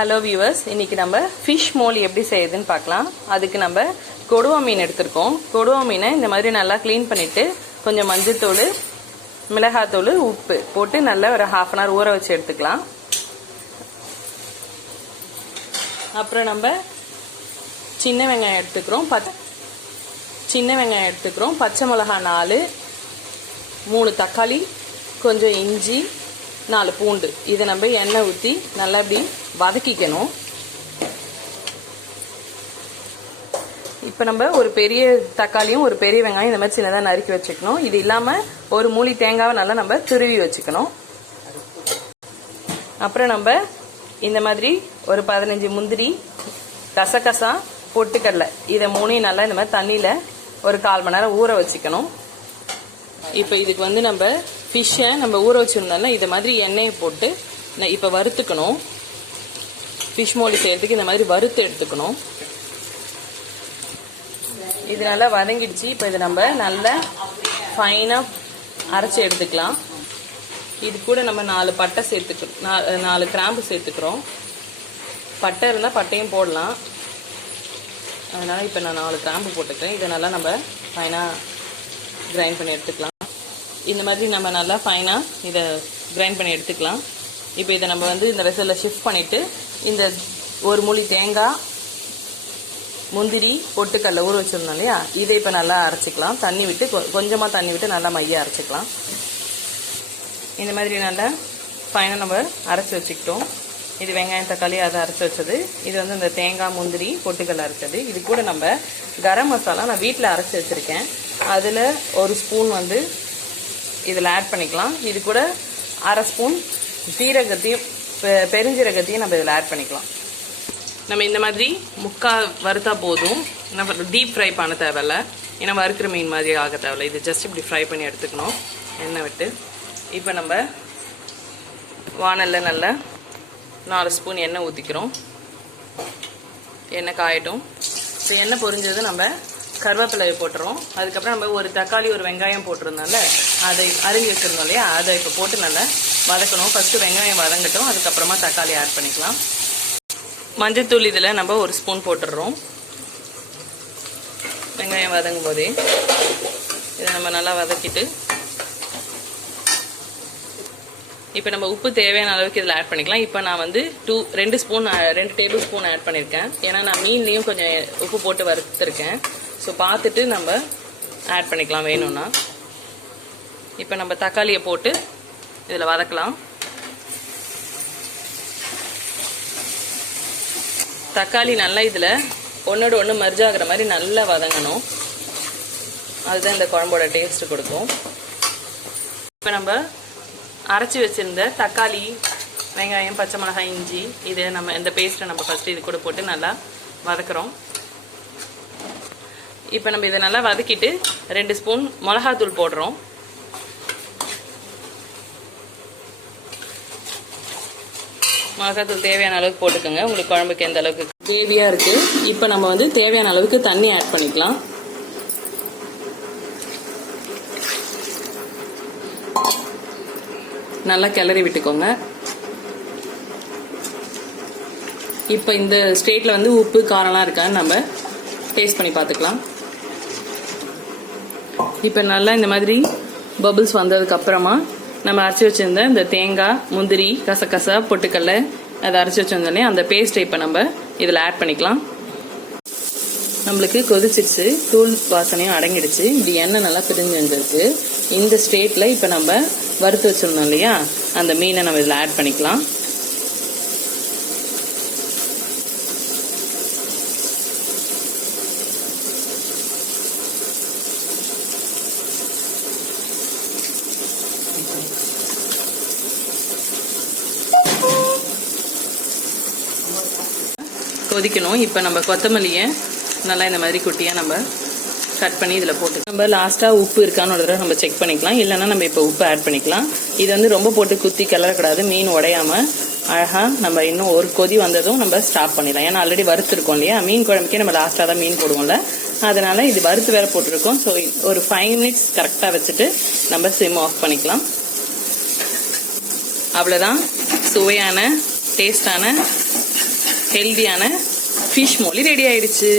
Hello viewers, இன்னைக்கு நம்ம fish Molly எப்படி செய்யுதுன்னு பார்க்கலாம். அதுக்கு நம்ம கொடுவா மீன் எடுத்திருக்கோம். கொடுவா மீனை இந்த மாதிரி நல்லா க்ளீன் பண்ணிவிட்டு கொஞ்சம் மஞ்சள்தூள், மிளகாத்தூள், உப்பு போட்டு நல்லா ஒரு ½ அன் ஹவர் ஊற வச்சு எடுத்துக்கலாம். அப்புறம் நம்ம சின்ன வெங்காயம் எடுத்துக்கிறோம். பச்சை மிளகா 4, 3 தக்காளி, கொஞ்சம் இஞ்சி, 4 பூண்டு. இதை நம்ம எண்ணெய் ஊற்றி நல்லா இப்படி வதக்கிக்கணும். இப்போ நம்ம ஒரு பெரிய தக்காளியும் ஒரு பெரிய வெங்காயம் இந்த மாதிரி சின்னதாக நறுக்கி வச்சுக்கணும். இது இல்லாமல் ஒரு மூலி தேங்காவை நல்லா நம்ம துருவி வச்சுக்கணும். அப்புறம் நம்ம இந்த மாதிரி ஒரு 15 முந்திரி, கசகசா, பொட்டுக்கடலை, இதை 3 நல்லா இந்த மாதிரி தண்ணியில் ஒரு 1/4 மணி நேரம் ஊற வச்சுக்கணும். இப்போ இதுக்கு வந்து நம்ம ஃபிஷ்ஷை நம்ம ஊற வச்சுருந்தோம்னா இதை மாதிரி எண்ணெயை போட்டு இப்போ வறுத்துக்கணும். ஃபிஷ் மோலி செய்யறதுக்கு இந்த மாதிரி வறுத்து எடுத்துக்கணும். இது நல்லா வதங்கிடுச்சு. இப்போ இதை நம்ம நல்லா ஃபைனாக அரைச்சி எடுத்துக்கலாம். இது கூட நம்ம 4 பட்டை சேர்த்துக்கிறோம், 4 கிராம்பு சேர்த்துக்கிறோம். பட்டை இருந்தால் பட்டையும் போடலாம். அதனால் இப்போ நான் 4 கிராம்பு போட்டுக்கிறேன். இதை நல்லா நம்ம ஃபைனாக கிரைண்ட் பண்ணி எடுத்துக்கலாம். இந்த மாதிரி நம்ம நல்லா ஃபைனாக இதை கிரைண்ட் பண்ணி எடுத்துக்கலாம். இப்போ இதை நம்ம வந்து இந்த வெசலில் ஷிஃப்ட் பண்ணிவிட்டு இந்த ஒரு மூலி தேங்காய், முந்திரி, பொட்டுக்கடலை ஊற வச்சுருந்தோம் இல்லையா, இதை இப்போ நல்லா அரைச்சிக்கலாம். தண்ணி விட்டு கொஞ்சமாக தண்ணி விட்டு நல்லா மைய அரைச்சிக்கலாம். இந்த மாதிரி நல்லா ஃபைனாக நம்ம அரைச்சி வச்சுக்கிட்டோம். இது வெங்காயம், தக்காளி அதை அரைச்சி வச்சது. இது வந்து இந்த தேங்காய், முந்திரி, பொட்டுக்கடலை அரைச்சது. இது கூட நம்ம கரம் மசாலா நான் வீட்டில் அரைச்சி வச்சுருக்கேன். அதில் 1 ஸ்பூன் வந்து இதில் ஆட் பண்ணிக்கலாம். இது கூட 1/2 ஸ்பூன் ஜீரகத்தையும் பெருஞ்சீரகத்தையும் நம்ம இதில் ஆட் பண்ணிக்கலாம். நம்ம இந்த மாதிரி முக்கால் வறுத்தா போதும். நம்ம டீப் ஃப்ரை பண்ண தேவையில்ல, ஏன்னா வறுக்கிற மீன் மாதிரி ஆக தேவையில்ல. இது ஜஸ்ட் இப்படி ஃப்ரை பண்ணி எடுத்துக்கணும் எண்ணெய் விட்டு. இப்போ நம்ம வானலில் நல்லா 4 ஸ்பூன் எண்ணெய் ஊற்றிக்கிறோம். எண்ணெய் காயட்டும். இப்போ எண்ணெய் பொரிஞ்சது நம்ம கருவேப்பிலையை போட்டுறோம். அதுக்கப்புறம் நம்ம ஒரு தக்காளி, ஒரு வெங்காயம் போட்டிருந்தோம்ல, அதை அரிஞ்சு வச்சுருந்தோம் இல்லையா, அதை இப்போ போட்டு நல்லா வதக்கணும். ஃபஸ்ட்டு வெங்காயம் வதங்கட்டும், அதுக்கப்புறமா தக்காளி ஆட் பண்ணிக்கலாம். மஞ்சள்தூள் இதில் நம்ம 1 ஸ்பூன் போட்டுடுறோம். வெங்காயம் வதங்கும் போதே இதை நம்ம நல்லா வதக்கிட்டு இப்போ நம்ம உப்பு தேவையான அளவுக்கு இதில் ஆட் பண்ணிக்கலாம். இப்போ நான் வந்து 2 டேபிள் ஸ்பூன் ஆட் பண்ணியிருக்கேன். ஏன்னா நான் மீன்லேயும் கொஞ்சம் உப்பு போட்டு வறுத்துருக்கேன். ஸோ பார்த்துட்டு நம்ம ஆட் பண்ணிக்கலாம் வேணும்னா. இப்போ நம்ம தக்காளியை போட்டு இதில் வதக்கலாம். தக்காளி நல்லா இதில் ஒன்றோட ஒன்று மர்ஜ் ஆகிற மாதிரி நல்லா வதங்கணும். அதுதான் இந்த குழம்போட டேஸ்ட்டு கொடுக்கும். இப்போ நம்ம அரைச்சி வச்சுருந்த தக்காளி, வெங்காயம், பச்சை மிளகாய், இஞ்சி, இது நம்ம இந்த பேஸ்ட்டை நம்ம ஃபஸ்ட்டு இது கூட போட்டு நல்லா வதக்குறோம். இப்போ நம்ம இதை நல்லா வதக்கிட்டு 2 ஸ்பூன் மிளகாத்தூள் போடுறோம். மிளகாத்தூள் தேவையான அளவுக்கு போட்டுக்கோங்க. உங்களுக்கு குழம்புக்கு எந்த அளவுக்கு கிரேவியாக இருக்குது. இப்போ நம்ம வந்து தேவையான அளவுக்கு தண்ணி ஆட் பண்ணிக்கலாம். நல்லா கிளறி விட்டுக்கோங்க. இப்போ இந்த ஸ்டேட்டில் வந்து உப்பு காரம்லாம் இருக்கான்னு நம்ம டேஸ்ட் பண்ணி பார்த்துக்கலாம். இப்போ நல்லா இந்த மாதிரி பபிள்ஸ் வந்ததுக்கப்புறமா நம்ம அரைச்சி வச்சுருந்த இந்த தேங்காய், முந்திரி, கசகசா, பொட்டுக்கடலை அதை அரைச்சி வச்சுருந்தோன்னே அந்த பேஸ்ட்டை இப்போ நம்ம இதில் ஆட் பண்ணிக்கலாம். நம்மளுக்கு கொதிச்சிடுச்சு, தூள் வாசனையும் அடங்கிடுச்சு. இப்படி எண்ணெய் நல்லா பிரிஞ்சு வந்துருக்கு. இந்த ஸ்டேட்டில் இப்போ நம்ம வறுத்து வச்சுருந்தோம் இல்லையா, அந்த மீனை நம்ம இதில் ஆட் பண்ணிக்கலாம். கொதிக்கணும். இப்போ நம்ம கொத்தமல்லியை நல்லா இந்த மாதிரி குட்டியாக நம்ம கட் பண்ணி இதில் போட்டு நம்ம லாஸ்ட்டாக உப்பு இருக்கான்னு ஒரு தடவை நம்ம செக் பண்ணிக்கலாம். இல்லைன்னா நம்ம இப்போ உப்பு ஆட் பண்ணிக்கலாம். இது வந்து ரொம்ப போட்டு குத்தி கிளறக்கூடாது, மீன் உடையாமல் அழகாக நம்ம இன்னும் ஒரு கொதி வந்ததும் நம்ம ஸ்டாப் பண்ணிடலாம். ஏன்னா ஆல்ரெடி வறுத்துருக்கோம் இல்லையா, மீன் குழம்புக்கே நம்ம லாஸ்ட்டாக தான் மீன் போடுவோம்ல, அதனால் இது வறுத்து வேறு போட்டிருக்கோம். ஸோ ஒரு 5 மினிட்ஸ் கரெக்டாக வச்சுட்டு நம்ம சிம் ஆஃப் பண்ணிக்கலாம். அவ்வளோதான், சுவையான டேஸ்டான ஹெல்தியான ஃபிஷ் மோலி ரெடி ஆயிடுச்சு.